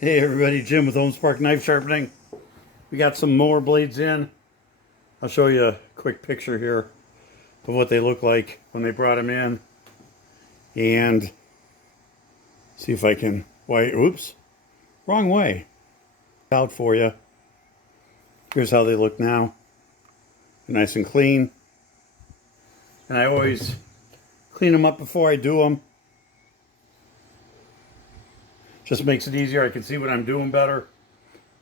Hey everybody, Jim with Spark Knife Sharpening. We got some mower blades in. I'll show you a quick picture here of what they look like when they brought them in. And see if I can, oops, wrong way. Out for you. Here's how they look now. Nice and clean. And I always clean them up before I do them. Just makes it easier. I can see what I'm doing better.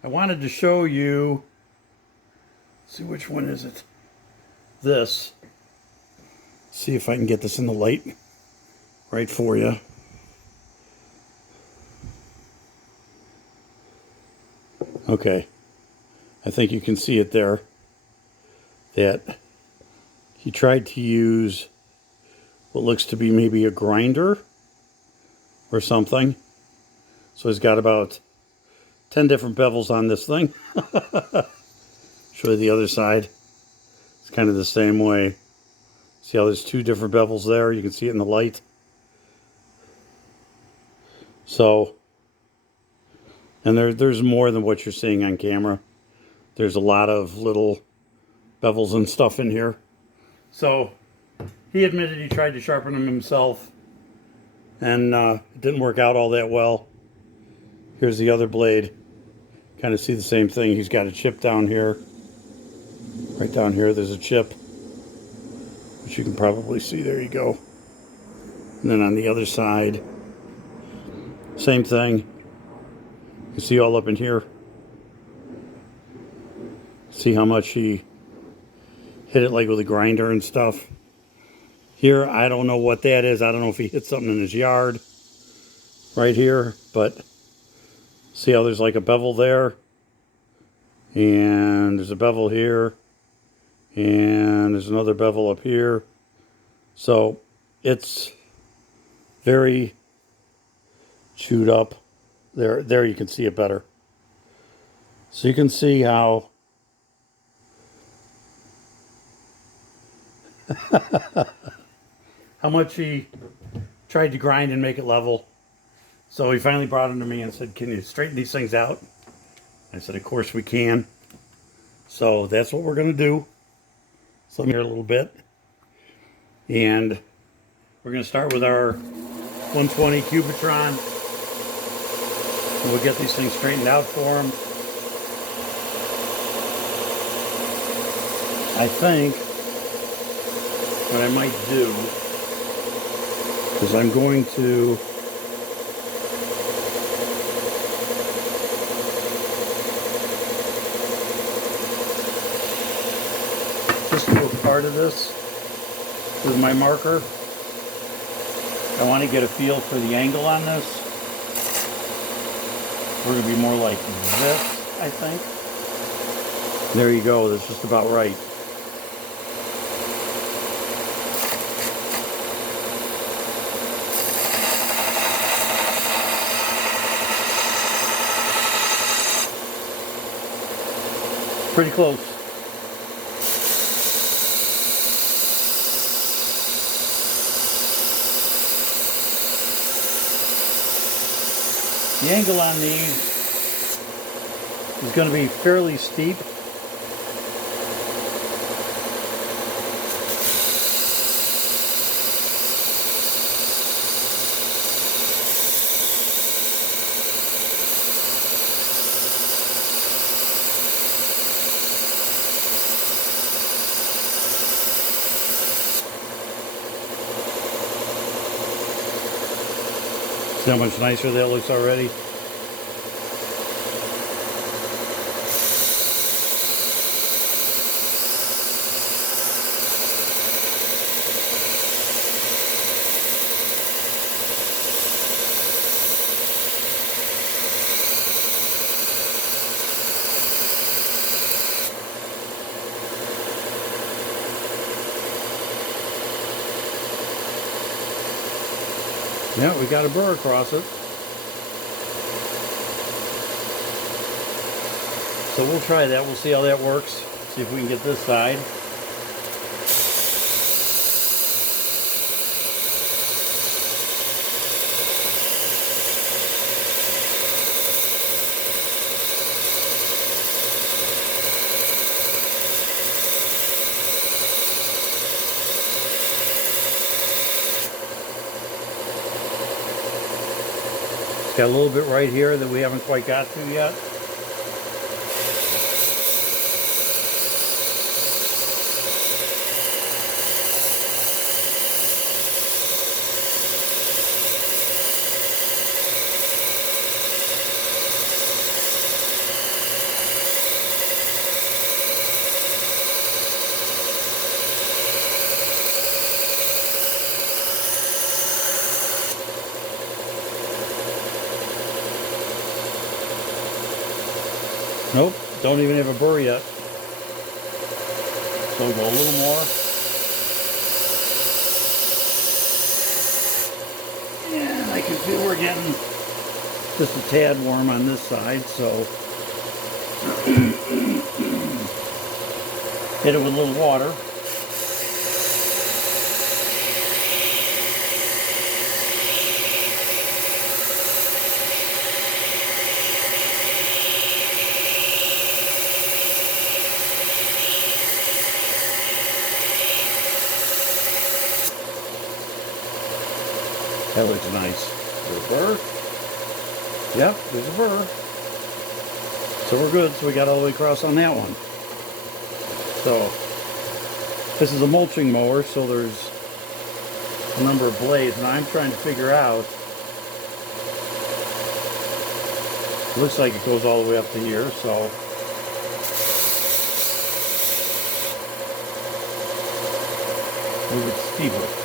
I wanted to show you, see which one is it? This. See if I can get this in the light right for you. Okay. I think you can see it there. That he tried to use what looks to be maybe a grinder or something. So he's got about 10 different bevels on this thing. Show you the other side. It's kind of the same way. See how there's two different bevels there? You can see it in the light. So, and there's more than what you're seeing on camera. There's a lot of little bevels and stuff in here. So, he admitted he tried to sharpen them himself. And it didn't work out all that well. Here's the other blade. Kind of see the same thing. He's got a chip down here. Right down here there's a chip, which you can probably see. There you go. And then on the other side, same thing. You can see all up in here. See how much he hit it like with a grinder and stuff. Here, I don't know what that is. I don't know if he hit something in his yard right here, but see how there's like a bevel there, and there's a bevel here, and there's another bevel up here. So it's very chewed up. There you can see it better. So you can see how how much he tried to grind and make it level. So he finally brought them to me and said, "Can you straighten these things out?" I said, "Of course we can." So that's what we're going to do. So let me hear a little bit. And we're going to start with our 120 Cubitron. And we'll get these things straightened out for him. I think what I might do is I'm going to just do a part of this with my marker. I want to get a feel for the angle on this. We're going to be more like this, I think. There you go. That's just about right. Pretty close. The angle on these is going to be fairly steep. See how much nicer that looks already? Yeah, we got a burr across it. So we'll try that. We'll see how that works. See if we can get this side. Got a little bit right here that we haven't quite got to yet. Nope, don't even have a burr yet. So we'll go a little more. And I can feel we're getting just a tad warm on this side, so hit it with a little water. That looks nice. There's a burr. Yep, there's a burr. So we're good. So we got all the way across on that one. So this is a mulching mower, so there's a number of blades, and I'm trying to figure out. It looks like it goes all the way up to here, so move it steeper.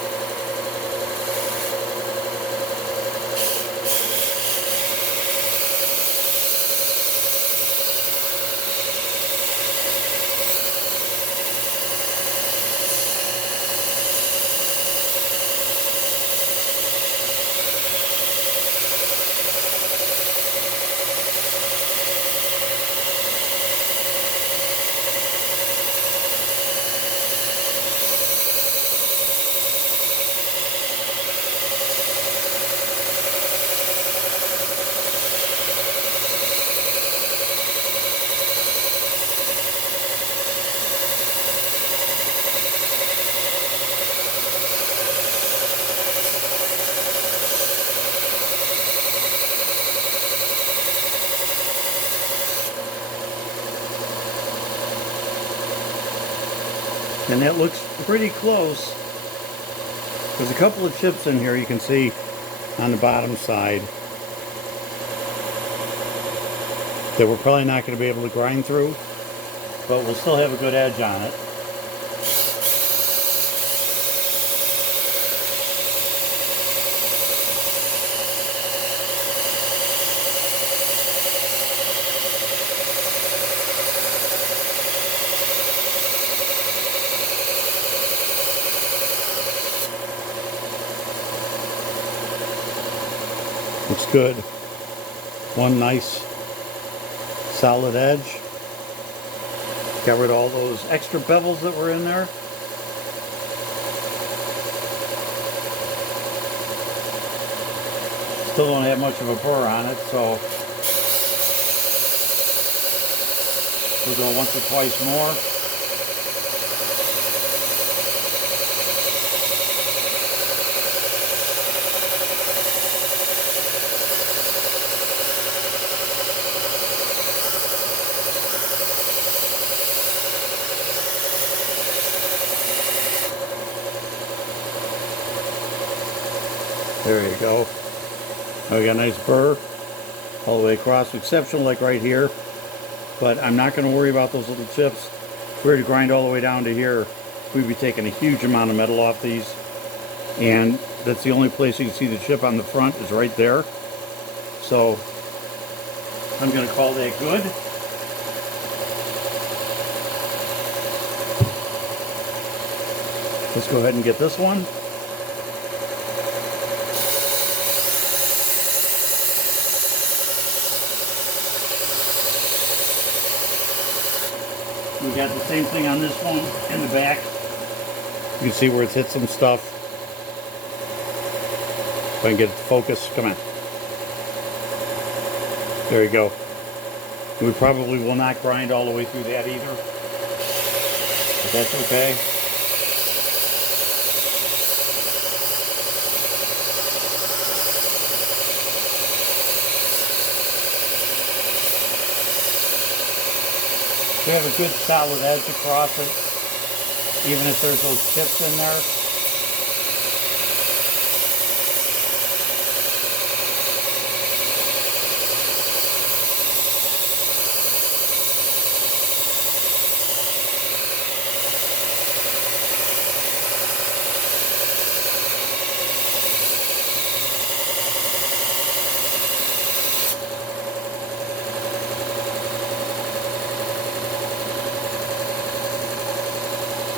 And that looks pretty close. There's a couple of chips in here you can see on the bottom side that we're probably not going to be able to grind through, but we'll still have a good edge on it. Looks good. One nice solid edge. Got rid of all those extra bevels that were in there. Still don't have much of a burr on it, so we'll go once or twice more. There you go. Now we got a nice burr all the way across, exceptional like right here. But I'm not going to worry about those little chips. If we were to grind all the way down to here, we'd be taking a huge amount of metal off these. And that's the only place you can see the chip on the front is right there. So I'm going to call that good. Let's go ahead and get this one. We got the same thing on this one in the back. You can see where it's hit some stuff. If I can get it to focus, come on. There you go. We probably will not grind all the way through that either, but that's okay. We have a good solid edge across it, even if there's those chips in there.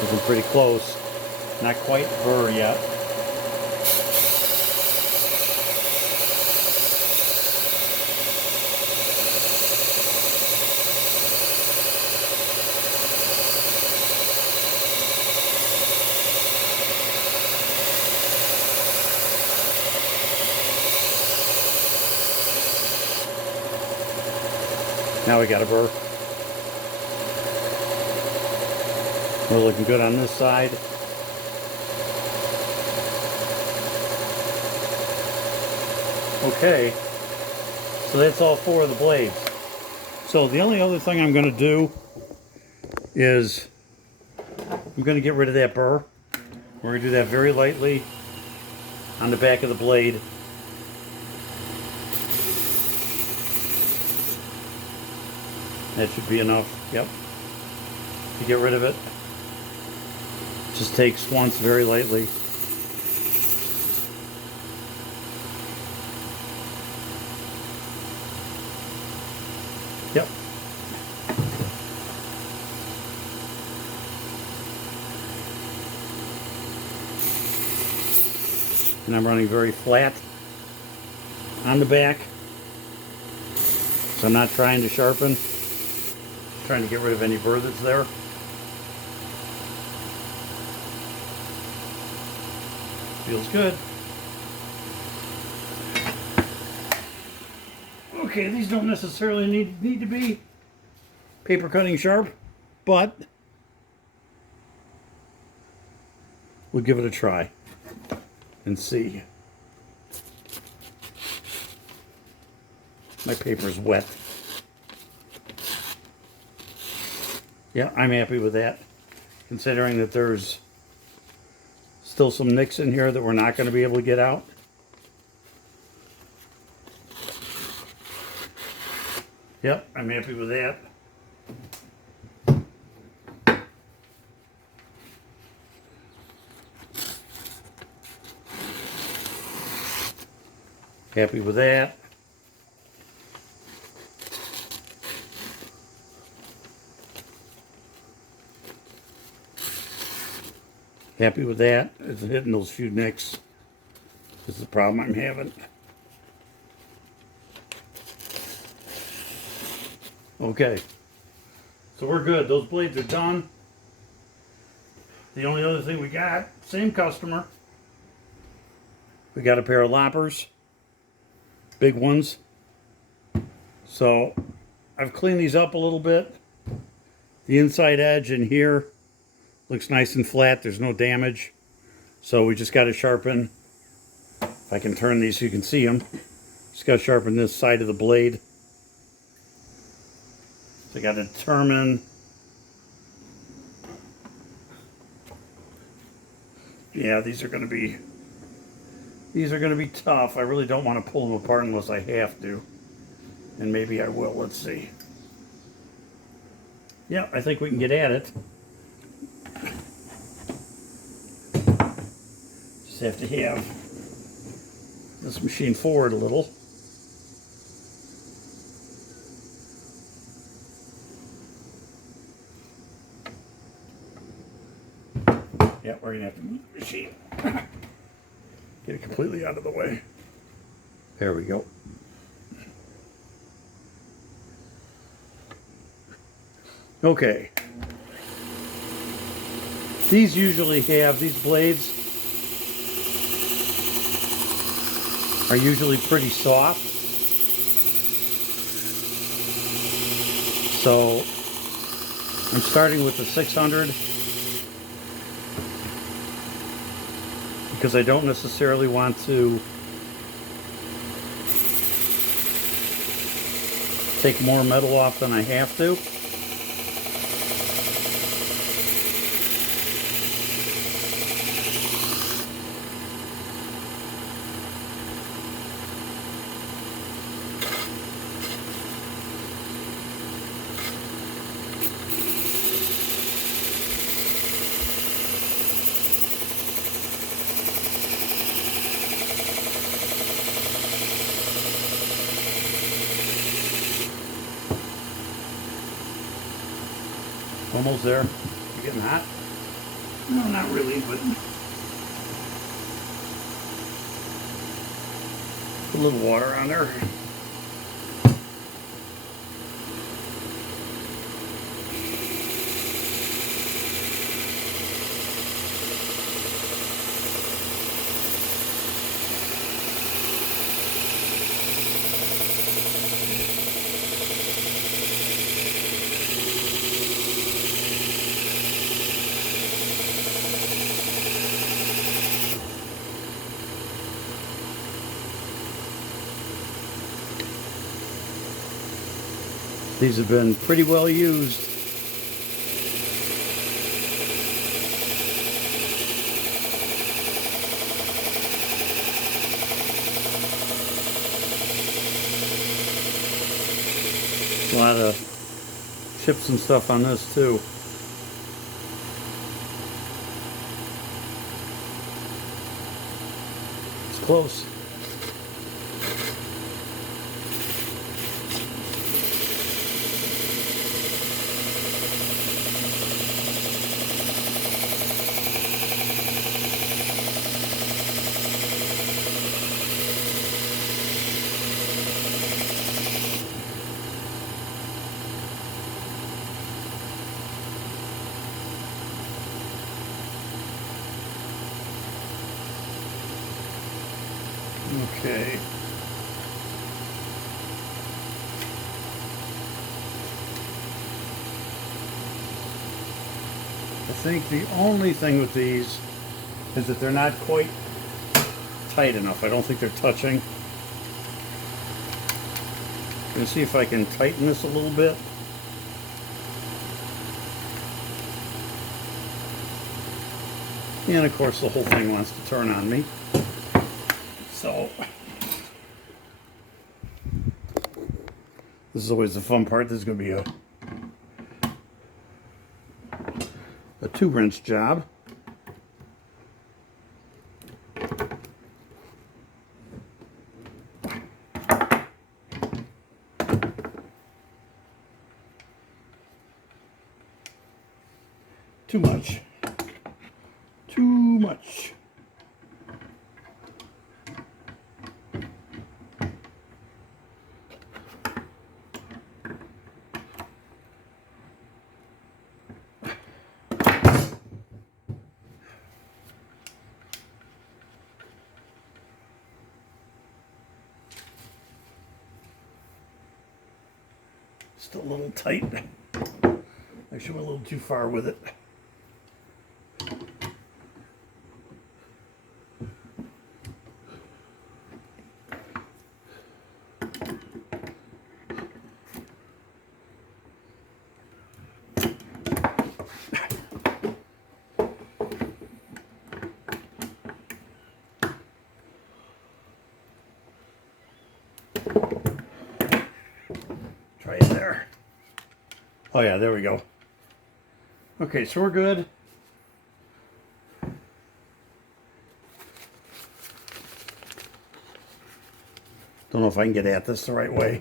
Looking pretty close. Not quite burr yet. Now we got a burr. We're looking good on this side. Okay, so that's all 4 of the blades. So the only other thing I'm going to do is I'm going to get rid of that burr. We're going to do that very lightly on the back of the blade. That should be enough. Yep. To get rid of it. Just takes once very lightly. Yep. And I'm running very flat on the back. So I'm not trying to sharpen. I'm trying to get rid of any burr that's there. Feels good. Okay, these don't necessarily need to be paper cutting sharp, but we'll give it a try and see. My paper's wet. Yeah, I'm happy with that, considering that there's still some nicks in here that we're not going to be able to get out. Yep, I'm happy with that. Happy with that. Happy with that. It's hitting those few nicks. This is the problem I'm having. Okay. So we're good. Those blades are done. The only other thing we got, same customer. We got a pair of loppers. Big ones. So I've cleaned these up a little bit. The inside edge in here looks nice and flat. There's no damage. So we just got to sharpen. If I can turn these so you can see them. Just got to sharpen this side of the blade. So I got to determine. Yeah, these are going to be tough. I really don't want to pull them apart unless I have to. And maybe I will. Let's see. Yeah, I think we can get at it. Just have to have this machine forward a little. Yeah, we're going to have to move the machine. Get it completely out of the way. There we go. Okay. These usually have, these blades are usually pretty soft. So I'm starting with the 600 because I don't necessarily want to take more metal off than I have to. Almost there. You getting hot? No, not really, but put a little water on there. These have been pretty well used. A lot of chips and stuff on this too. It's close. Okay. I think the only thing with these is that they're not quite tight enough. I don't think they're touching. I'm going to see if I can tighten this a little bit. And of course the whole thing wants to turn on me. So this is always the fun part. This is going to be a 2-wrench job. Too much. Too much. Still a little tight. Actually, went a little too far with it. Try it there. Oh yeah, there we go. Okay, so we're good. Don't know if I can get at this the right way.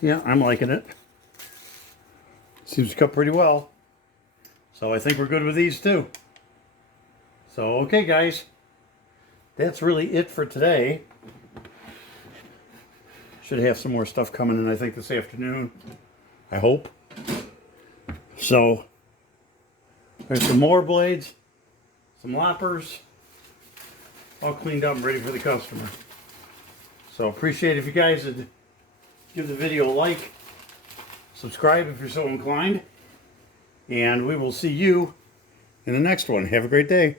Yeah, I'm liking it. Seems to cut pretty well. So I think we're good with these too. So, okay guys, that's really it for today. Should have some more stuff coming in, I think, this afternoon. I hope. So, there's some more blades, some loppers, all cleaned up and ready for the customer. So, appreciate if you guys would give the video a like, subscribe if you're so inclined, and we will see you in the next one. Have a great day.